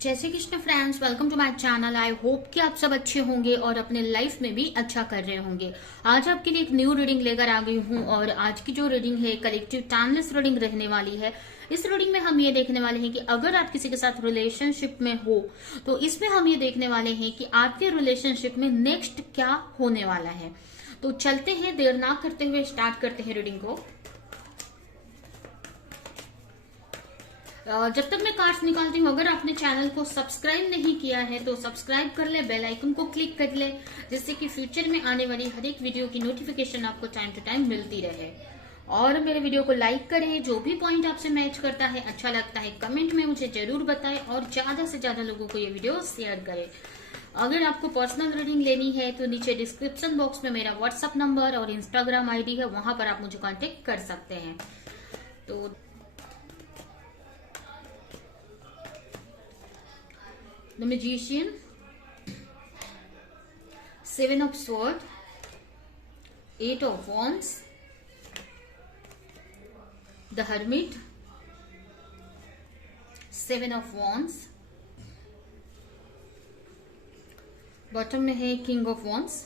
जय Shri Krishna friends, welcome to my channel. I hope कि आप सब अच्छे होंगे और अपने लाइफ में भी अच्छा कर रहे होंगे। आज आपके लिए एक न्यू रीडिंग लेकर आ गई हूँ और आज की जो रीडिंग है कलेक्टिव टाइमलेस रीडिंग रहने वाली है। इस रीडिंग में हम ये देखने वाले हैं कि अगर आप किसी के साथ रिलेशनशिप में हो तो इसमें हम ये देखने वाले हैं कि आपके रिलेशनशिप में नेक्स्ट क्या होने वाला है। तो चलते हैं, देर ना करते हुए स्टार्ट करते हैं रीडिंग को। जब तक मैं कार्ड्स निकालती हूँ, अगर आपने चैनल को सब्सक्राइब नहीं किया है तो सब्सक्राइब कर ले, बेल आइकन को क्लिक कर ले, जिससे कि फ्यूचर में आने वाली हर एक वीडियो की नोटिफिकेशन आपको टाइम टू टाइम मिलती रहे। और मेरे वीडियो को लाइक करें, जो भी पॉइंट आपसे मैच करता है, अच्छा लगता है, कमेंट में मुझे जरूर बताएं और ज्यादा से ज्यादा लोगों को ये वीडियो शेयर करें। अगर आपको पर्सनल रीडिंग लेनी है तो नीचे डिस्क्रिप्शन बॉक्स में मेरा व्हाट्सएप नंबर और इंस्टाग्राम आईडी है, वहां पर आप मुझे कांटेक्ट कर सकते हैं। तो The Magician, Seven of Swords, Eight of Wands, The Hermit, Seven of Wands, bottom में है King of Wands,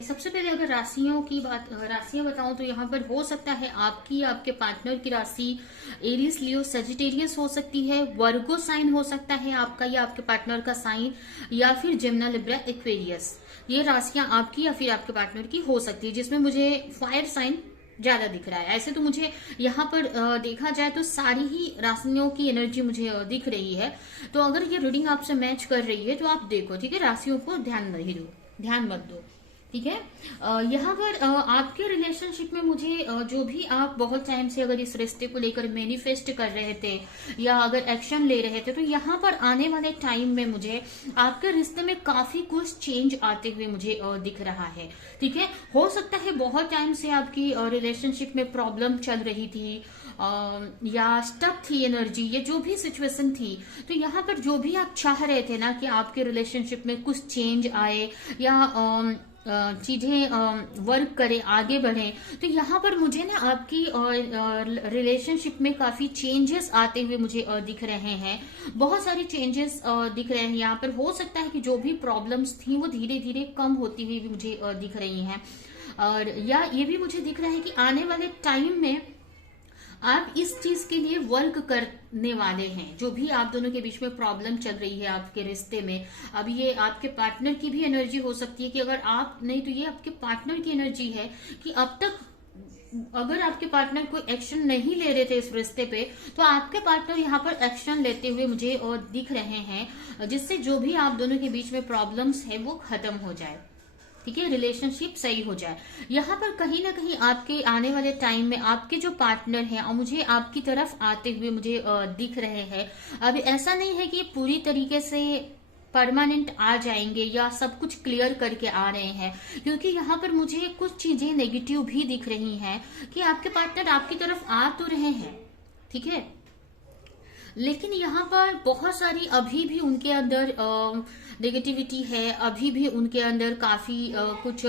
सबसे पहले अगर राशियां बताऊं तो यहाँ पर हो सकता है आपकी या आपके पार्टनर की राशि एरीज, लियो, सजिटेरियस हो सकती है। वर्गो साइन हो सकता है आपका या आपके पार्टनर का साइन, या फिर जिम्ना, लिब्रा, एक्वेरियस। ये राशियां आपकी या फिर आपके पार्टनर की हो सकती है, जिसमें मुझे फायर साइन ज्यादा दिख रहा है। ऐसे तो मुझे यहाँ पर देखा जाए तो सारी ही राशियों की एनर्जी मुझे दिख रही है। तो अगर ये रीडिंग आपसे मैच कर रही है तो आप देखो, ठीक है, राशियों को ध्यान मत दो, ठीक है। यहाँ पर आपके रिलेशनशिप में मुझे जो भी आप बहुत टाइम से अगर इस रिश्ते को लेकर मैनिफेस्ट कर रहे थे या अगर एक्शन ले रहे थे, तो यहाँ पर आने वाले टाइम में मुझे आपके रिश्ते में काफी कुछ चेंज आते हुए मुझे दिख रहा है, ठीक है। हो सकता है बहुत टाइम से आपकी रिलेशनशिप में प्रॉब्लम चल रही थी या स्टक थी एनर्जी, ये जो भी सिचुएशन थी, तो यहाँ पर जो भी आप चाह रहे थे ना कि आपके रिलेशनशिप में कुछ चेंज आए या चीजें वर्क करे, आगे बढ़े, तो यहाँ पर मुझे ना आपकी रिलेशनशिप में काफी चेंजेस आते हुए मुझे दिख रहे हैं। बहुत सारे चेंजेस दिख रहे हैं। यहाँ पर हो सकता है कि जो भी प्रॉब्लम्स थी वो धीरे धीरे कम होती हुई भी मुझे दिख रही हैं। और या ये भी मुझे दिख रहा है कि आने वाले टाइम में आप इस चीज के लिए वर्क करने वाले हैं। जो भी आप दोनों के बीच में प्रॉब्लम चल रही है आपके रिश्ते में, अब ये आपके पार्टनर की भी एनर्जी हो सकती है कि अगर आप नहीं तो ये आपके पार्टनर की एनर्जी है कि अब तक अगर आपके पार्टनर कोई एक्शन नहीं ले रहे थे इस रिश्ते पे, तो आपके पार्टनर यहाँ पर एक्शन लेते हुए मुझे और दिख रहे हैं, जिससे जो भी आप दोनों के बीच में प्रॉब्लम्स है वो खत्म हो जाए। ठीक है, रिलेशनशिप सही हो जाए। यहाँ पर कहीं ना कहीं आपके आने वाले टाइम में आपके जो पार्टनर हैं और मुझे आपकी तरफ आते हुए मुझे दिख रहे हैं। अभी ऐसा नहीं है कि पूरी तरीके से परमानेंट आ जाएंगे या सब कुछ क्लियर करके आ रहे हैं, क्योंकि यहाँ पर मुझे कुछ चीजें नेगेटिव भी दिख रही हैं कि आपके पार्टनर आपकी तरफ आ तो रहे हैं, ठीक है, लेकिन यहाँ पर बहुत सारी अभी भी उनके अंदर नेगेटिविटी है, अभी भी उनके अंदर काफी कुछ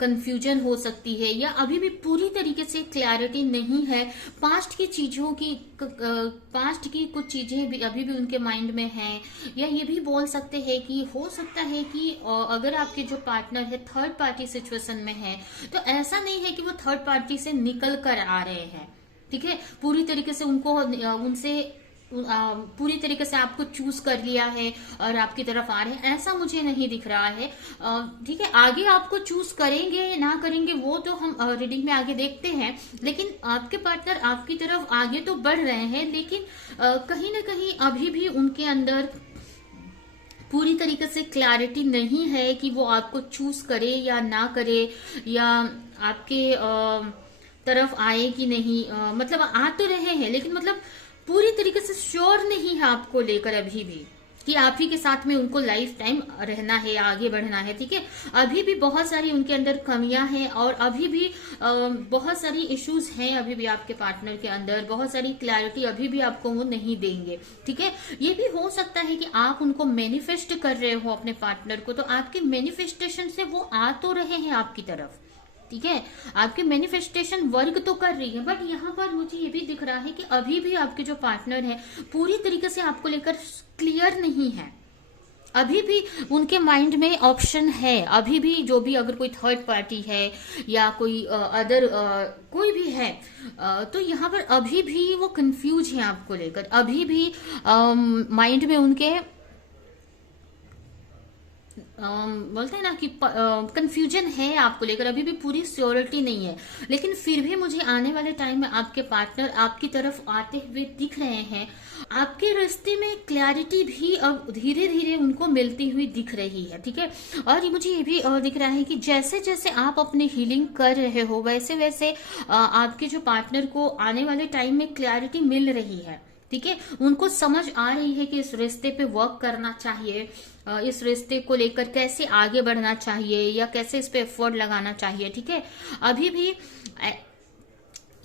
कंफ्यूजन हो सकती है, या अभी भी पूरी तरीके से क्लैरिटी नहीं है पास्ट की चीजों की। पास्ट की कुछ चीजें भी अभी भी उनके माइंड में हैं, या ये भी बोल सकते हैं कि हो सकता है कि अगर आपके जो पार्टनर है थर्ड पार्टी सिचुएशन में है, तो ऐसा नहीं है कि वो थर्ड पार्टी से निकल कर आ रहे हैं। ठीक है, पूरी तरीके से उनको उनसे पूरी तरीके से आपको चूज कर लिया है और आपकी तरफ आ रहे हैं, ऐसा मुझे नहीं दिख रहा है। ठीक है, आगे आपको चूज करेंगे ना करेंगे वो तो हम रीडिंग में आगे देखते हैं, लेकिन आपके पार्टनर आपकी तरफ आगे तो बढ़ रहे हैं, लेकिन कहीं ना कहीं अभी भी उनके अंदर पूरी तरीके से क्लैरिटी नहीं है कि वो आपको चूज करे या ना करे, या आपके तरफ आए कि नहीं। मतलब आ तो रहे हैं, लेकिन मतलब पूरी तरीके से श्योर नहीं है आपको लेकर अभी भी कि आप ही के साथ में उनको लाइफ टाइम रहना है या आगे बढ़ना है। ठीक है, अभी भी बहुत सारी उनके अंदर कमियां हैं और अभी भी बहुत सारी इश्यूज हैं, अभी भी आपके पार्टनर के अंदर बहुत सारी क्लैरिटी अभी भी आपको वो नहीं देंगे। ठीक है, ये भी हो सकता है कि आप उनको मैनिफेस्ट कर रहे हो अपने पार्टनर को, तो आपके मैनिफेस्टेशन से वो आ तो रहे हैं आपकी तरफ। ठीक है, आपके मैनिफेस्टेशन वर्क तो कर रही है, बट यहाँ पर मुझे ये भी दिख रहा है कि अभी भी आपके जो पार्टनर है पूरी तरीके से आपको लेकर क्लियर नहीं है। अभी भी उनके माइंड में ऑप्शन है, अभी भी जो भी अगर कोई थर्ड पार्टी है या कोई अदर कोई भी है, तो यहाँ पर अभी भी वो कंफ्यूज है आपको लेकर। अभी भी माइंड में उनके बोलते हैं ना कि कंफ्यूजन है आपको लेकर, अभी भी पूरी श्योरिटी नहीं है, लेकिन फिर भी मुझे आने वाले टाइम में आपके पार्टनर आपकी तरफ आते हुए दिख रहे हैं। आपके रिश्ते में क्लैरिटी भी अब धीरे धीरे उनको मिलती हुई दिख रही है। ठीक है, और मुझे ये भी दिख रहा है कि जैसे जैसे आप अपनी हीलिंग कर रहे हो वैसे वैसे आपके जो पार्टनर को आने वाले टाइम में क्लैरिटी मिल रही है। ठीक है, उनको समझ आ रही है कि इस रिश्ते पे वर्क करना चाहिए, इस रिश्ते को लेकर कैसे आगे बढ़ना चाहिए या कैसे इस पे एफर्ट लगाना चाहिए। ठीक है, अभी भी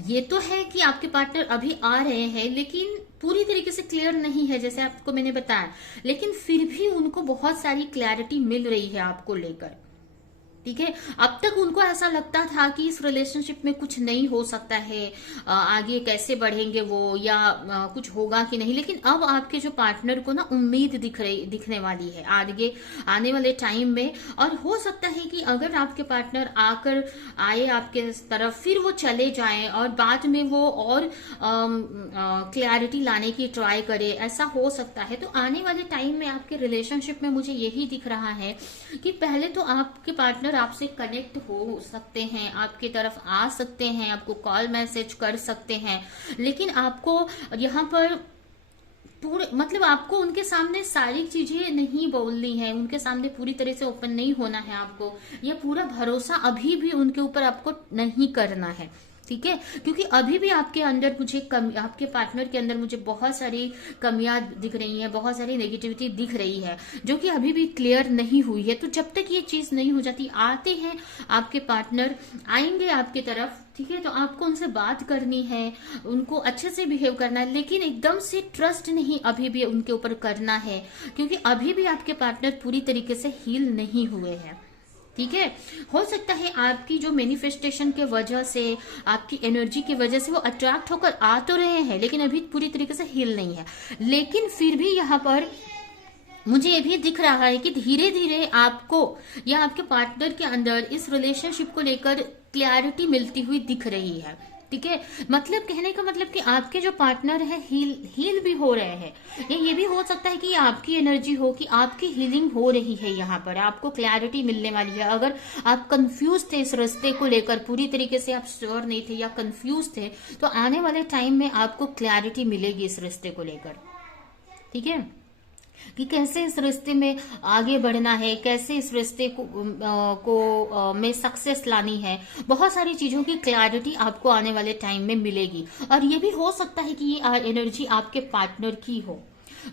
ये तो है कि आपके पार्टनर अभी आ रहे हैं, लेकिन पूरी तरीके से क्लियर नहीं है जैसे आपको मैंने बताया, लेकिन फिर भी उनको बहुत सारी क्लैरिटी मिल रही है आपको लेकर। ठीक है, अब तक उनको ऐसा लगता था कि इस रिलेशनशिप में कुछ नहीं हो सकता है, आगे कैसे बढ़ेंगे वो, या कुछ होगा कि नहीं, लेकिन अब आपके जो पार्टनर को ना उम्मीद दिखने वाली है आगे आने वाले टाइम में। और हो सकता है कि अगर आपके पार्टनर आए आपके तरफ फिर वो चले जाएं और बाद में वो और क्लैरिटी लाने की ट्राई करे, ऐसा हो सकता है। तो आने वाले टाइम में आपके रिलेशनशिप में मुझे यही दिख रहा है कि पहले तो आपके पार्टनर आपसे कनेक्ट हो सकते हैं, आपकी तरफ आ सकते हैं, आपको कॉल मैसेज कर सकते हैं, लेकिन आपको यहाँ पर पूरे मतलब आपको उनके सामने सारी चीजें नहीं बोलनी है, उनके सामने पूरी तरह से ओपन नहीं होना है आपको, या पूरा भरोसा अभी भी उनके ऊपर आपको नहीं करना है। ठीक है, क्योंकि अभी भी आपके अंदर मुझे आपके पार्टनर के अंदर मुझे बहुत सारी कमियां दिख रही हैं, बहुत सारी नेगेटिविटी दिख रही है जो कि अभी भी क्लियर नहीं हुई है। तो जब तक ये चीज नहीं हो जाती, आते हैं आपके पार्टनर आएंगे आपकी तरफ। ठीक है, तो आपको उनसे बात करनी है, उनको अच्छे से बिहेव करना है, लेकिन एकदम से ट्रस्ट नहीं अभी भी उनके ऊपर करना है, क्योंकि अभी भी आपके पार्टनर पूरी तरीके से हील नहीं हुए हैं। ठीक है, हो सकता है आपकी जो मैनिफेस्टेशन के वजह से, आपकी एनर्जी की वजह से वो अट्रैक्ट होकर आ तो रहे हैं, लेकिन अभी पूरी तरीके से हील नहीं है। लेकिन फिर भी यहाँ पर मुझे ये भी दिख रहा है कि धीरे धीरे आपको या आपके पार्टनर के अंदर इस रिलेशनशिप को लेकर क्लैरिटी मिलती हुई दिख रही है। ठीक है। मतलब कहने का मतलब कि आपके जो पार्टनर है हील भी हो रहे हैं, ये भी हो सकता है कि आपकी एनर्जी हो कि आपकी हीलिंग हो रही है, यहाँ पर आपको क्लैरिटी मिलने वाली है। अगर आप कंफ्यूज थे इस रिश्ते को लेकर, पूरी तरीके से आप श्योर नहीं थे या कंफ्यूज थे, तो आने वाले टाइम में आपको क्लैरिटी मिलेगी इस रिश्ते को लेकर, ठीक है, कि कैसे इस रिश्ते में आगे बढ़ना है, कैसे इस रिश्ते में सक्सेस लानी है। बहुत सारी चीजों की क्लैरिटी आपको आने वाले टाइम में मिलेगी। और ये भी हो सकता है कि ये एनर्जी आपके पार्टनर की हो।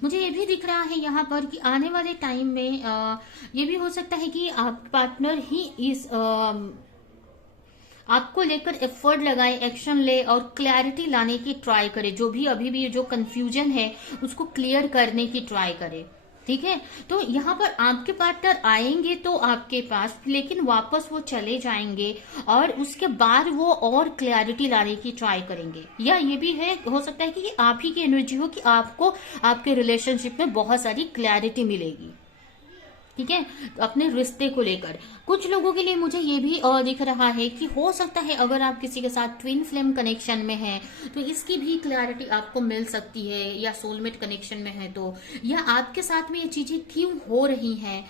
मुझे ये भी दिख रहा है यहाँ पर कि आने वाले टाइम में ये भी हो सकता है कि आप पार्टनर ही इस आपको लेकर एफर्ट लगाए, एक्शन ले और क्लैरिटी लाने की ट्राई करे। जो भी अभी भी जो कंफ्यूजन है उसको क्लियर करने की ट्राई करे, ठीक है। तो यहाँ पर आपके पार्टनर आएंगे तो आपके पास, लेकिन वापस वो चले जाएंगे और उसके बाद वो और क्लैरिटी लाने की ट्राई करेंगे। या ये भी है, हो सकता है कि आप ही की एनर्जी हो कि आपको आपके रिलेशनशिप में बहुत सारी क्लैरिटी मिलेगी, ठीक है, अपने रिश्ते को लेकर। कुछ लोगों के लिए मुझे ये भी दिख रहा है कि हो सकता है अगर आप किसी के साथ ट्विन फ्लेम कनेक्शन में हैं तो इसकी भी क्लैरिटी आपको मिल सकती है, या सोलमेट कनेक्शन में है तो, या आपके साथ में ये चीजें क्यों हो रही हैं,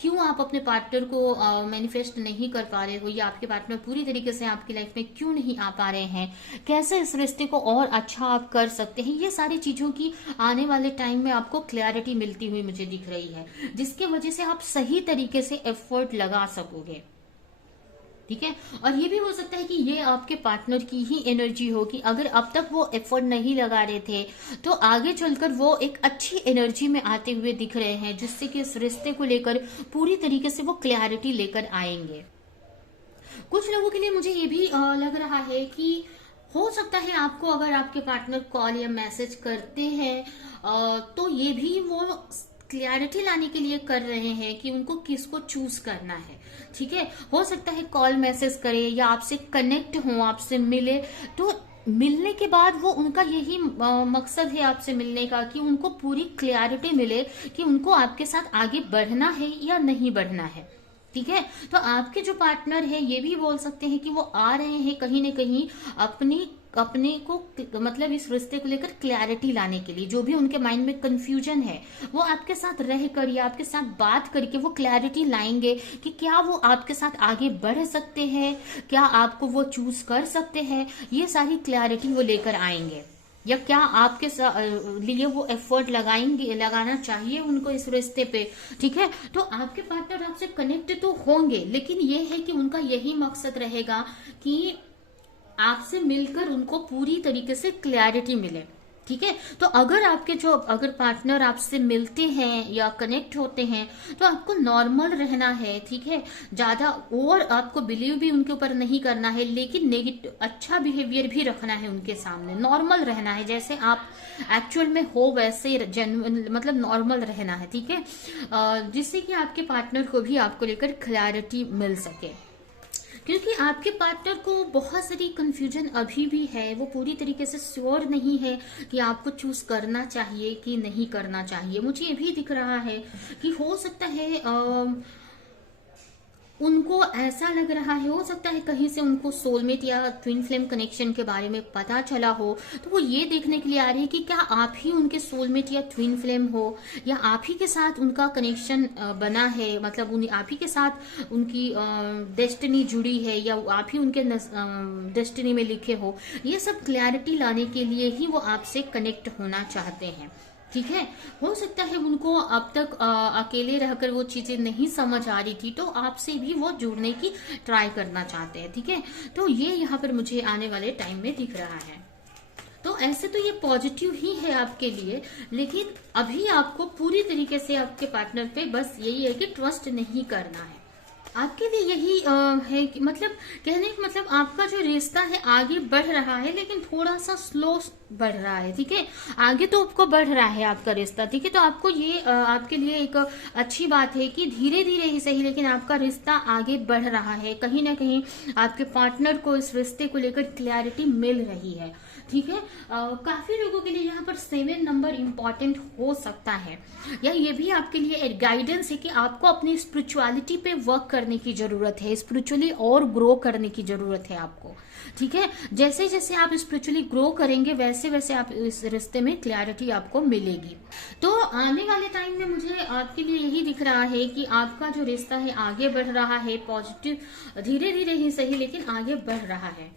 क्यों आप अपने पार्टनर को मैनिफेस्ट नहीं कर पा रहे हो, या आपके पार्टनर पूरी तरीके से आपकी लाइफ में क्यों नहीं आ पा रहे हैं, कैसे इस रिश्ते को और अच्छा आप कर सकते हैं। ये सारी चीजों की आने वाले टाइम में आपको क्लैरिटी मिलती हुई मुझे दिख रही है, जिसकी वजह से आप सही तरीके से एफर्ट लगा सकोगे, ठीक है। और ये भी हो सकता है कि ये आपके पार्टनर की ही एनर्जी हो कि अगर अब तक वो एफर्ट नहीं लगा रहे थे तो आगे चलकर वो एक अच्छी एनर्जी में आते हुए दिख रहे हैं, जिससे कि इस रिश्ते को लेकर पूरी तरीके से वो क्लैरिटी लेकर आएंगे। कुछ लोगों के लिए मुझे ये भी लग रहा है कि हो सकता है आपको, अगर आपके पार्टनर कॉल या मैसेज करते हैं तो ये भी वो क्लैरिटी लाने के लिए कर रहे हैं कि उनको किसको चूज करना है, ठीक है। हो सकता है कॉल मैसेज करे या आपसे कनेक्ट हो, आपसे मिले, तो मिलने के बाद वो उनका यही मकसद है आपसे मिलने का कि उनको पूरी क्लैरिटी मिले कि उनको आपके साथ आगे बढ़ना है या नहीं बढ़ना है, ठीक है। तो आपके जो पार्टनर है ये भी बोल सकते हैं कि वो आ रहे हैं कहीं ना कहीं अपने को मतलब इस रिश्ते को लेकर क्लैरिटी लाने के लिए। जो भी उनके माइंड में कंफ्यूजन है वो आपके साथ रहकर या आपके साथ बात करके वो क्लैरिटी लाएंगे कि क्या वो आपके साथ आगे बढ़ सकते हैं, क्या आपको वो चूज कर सकते हैं। ये सारी क्लैरिटी वो लेकर आएंगे, या क्या आपके लिए वो एफर्ट लगाना चाहिए उनको इस रिश्ते पे, ठीक है। तो आपके पार्टनर आपसे कनेक्ट तो होंगे, लेकिन ये है कि उनका यही मकसद रहेगा कि आपसे मिलकर उनको पूरी तरीके से क्लैरिटी मिले, ठीक है। तो अगर पार्टनर आपसे मिलते हैं या कनेक्ट होते हैं तो आपको नॉर्मल रहना है, ठीक है। ज्यादा और आपको बिलीव भी उनके ऊपर नहीं करना है, लेकिन नेगेटिव अच्छा बिहेवियर भी रखना है उनके सामने, नॉर्मल रहना है, जैसे आप एक्चुअल में हो वैसे जेन्युइन मतलब नॉर्मल रहना है, ठीक है, जिससे कि आपके पार्टनर को भी आपको लेकर क्लैरिटी मिल सके। क्योंकि आपके पार्टनर को बहुत सारी कंफ्यूजन अभी भी है, वो पूरी तरीके से श्योर नहीं है कि आपको चूज करना चाहिए कि नहीं करना चाहिए। मुझे ये भी दिख रहा है कि हो सकता है उनको ऐसा लग रहा है, हो सकता है कहीं से उनको सोलमेट या ट्विन फ्लेम कनेक्शन के बारे में पता चला हो, तो वो ये देखने के लिए आ रहे हैं कि क्या आप ही उनके सोलमेट या ट्विन फ्लेम हो, या आप ही के साथ उनका कनेक्शन बना है, मतलब आप ही के साथ उनकी डेस्टिनी जुड़ी है, या आप ही उनके डेस्टिनी में लिखे हो। ये सब क्लैरिटी लाने के लिए ही वो आपसे कनेक्ट होना चाहते हैं, ठीक है। हो सकता है उनको अब तक अकेले रहकर वो चीजें नहीं समझ आ रही थी, तो आपसे भी वो जुड़ने की ट्राई करना चाहते हैं, ठीक है। तो ये यहाँ पर मुझे आने वाले टाइम में दिख रहा है। तो ऐसे तो ये पॉजिटिव ही है आपके लिए, लेकिन अभी आपको पूरी तरीके से आपके पार्टनर पे बस यही है कि ट्रस्ट नहीं करना है। आपके लिए यही है कि मतलब कहने का मतलब आपका जो रिश्ता है आगे बढ़ रहा है, लेकिन थोड़ा सा स्लो बढ़ रहा है, ठीक है। आगे तो आपको बढ़ रहा है आपका रिश्ता, ठीक है। तो आपको ये आपके लिए एक अच्छी बात है कि धीरे धीरे ही सही, लेकिन आपका रिश्ता आगे बढ़ रहा है। कहीं ना कहीं आपके पार्टनर को इस रिश्ते को लेकर क्लैरिटी मिल रही है, ठीक है। काफी लोगों के लिए यहाँ पर 7 नंबर इम्पोर्टेंट हो सकता है, या ये भी आपके लिए एक गाइडेंस है कि आपको अपनी स्पिरिचुअलिटी पे वर्क करना करने की जरूरत है, स्पिरिचुअली और ग्रो करने की जरूरत है आपको। ठीक है, जैसे जैसे आप स्पिरिचुअली ग्रो करेंगे वैसे वैसे आप इस रिश्ते में क्लैरिटी आपको मिलेगी। तो आने वाले टाइम में मुझे आपके लिए यही दिख रहा है कि आपका जो रिश्ता है आगे बढ़ रहा है, पॉजिटिव, धीरे धीरे ही सही लेकिन आगे बढ़ रहा है।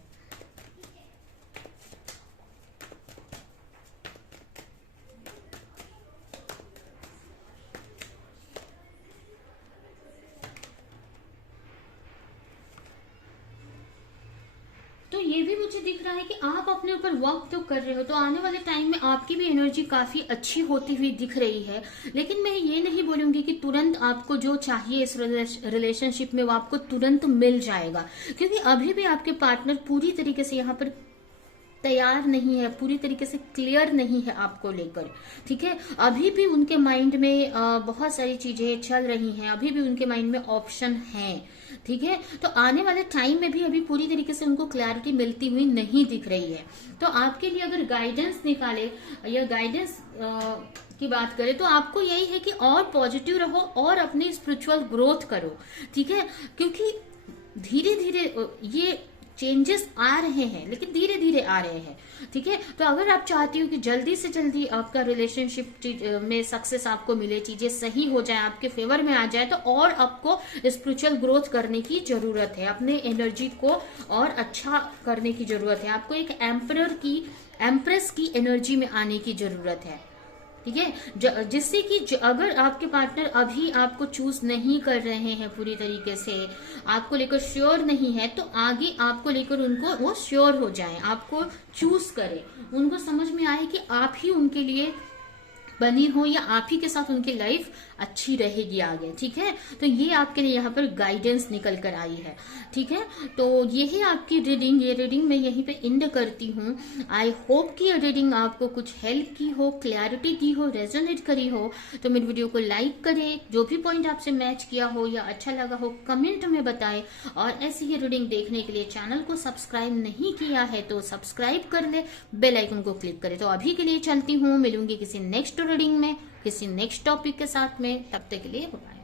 तो ये भी मुझे दिख रहा है कि आप अपने ऊपर वर्क तो कर रहे हो, तो आने वाले टाइम में आपकी भी एनर्जी काफी अच्छी होती हुई दिख रही है। लेकिन मैं ये नहीं बोलूंगी कि तुरंत आपको जो चाहिए इस रिलेशनशिप में वो आपको तुरंत मिल जाएगा, क्योंकि अभी भी आपके पार्टनर पूरी तरीके से यहाँ पर तैयार नहीं है, पूरी तरीके से क्लियर नहीं है आपको लेकर। ठीक है, अभी भी उनके माइंड में बहुत सारी चीजें चल रही हैं, अभी भी उनके माइंड में ऑप्शन हैं। ठीक है, तो आने वाले टाइम में भी अभी पूरी तरीके से उनको क्लैरिटी मिलती हुई नहीं दिख रही है। तो आपके लिए अगर गाइडेंस निकाले या गाइडेंस की बात करें तो आपको यही है कि और पॉजिटिव रहो और अपनी स्पिरिचुअल ग्रोथ करो। ठीक है, क्योंकि धीरे धीरे ये चेंजेस आ रहे हैं, लेकिन धीरे धीरे आ रहे हैं। ठीक है, तो अगर आप चाहती हो कि जल्दी से जल्दी आपका रिलेशनशिप में सक्सेस आपको मिले, चीजें सही हो जाए, आपके फेवर में आ जाए, तो और आपको स्पिरिचुअल ग्रोथ करने की जरूरत है, अपने एनर्जी को और अच्छा करने की जरूरत है। आपको एक एम्प्रेस की एनर्जी में आने की जरूरत है। ठीक है, जिससे कि अगर आपके पार्टनर अभी आपको चूज नहीं कर रहे हैं, पूरी तरीके से आपको लेकर श्योर नहीं है, तो आगे आपको लेकर उनको वो श्योर हो जाए, आपको चूज करें, उनको समझ में आए कि आप ही उनके लिए बनी हो या आप ही के साथ उनकी लाइफ अच्छी रहेगी आगे। ठीक है, तो ये आपके लिए यहाँ पर गाइडेंस निकल कर आई है। ठीक है, तो ये है आपकी रीडिंग, ये रीडिंग मैं यहीं पे एंड करती हूँ। आई होप कि ये रीडिंग आपको कुछ हेल्प की हो, क्लैरिटी दी हो, रेजोनेट करी हो। तो मेरी वीडियो को लाइक करें, जो भी पॉइंट आपसे मैच किया हो या अच्छा लगा हो कमेंट में बताएं, और ऐसी ही रीडिंग देखने के लिए चैनल को सब्सक्राइब नहीं किया है तो सब्सक्राइब कर ले, बेल आइकन को क्लिक करें। तो अभी के लिए चलती हूँ, मिलूंगी किसी नेक्स्ट रीडिंग में किसी नेक्स्ट टॉपिक के साथ में, तब तक के लिए बाय।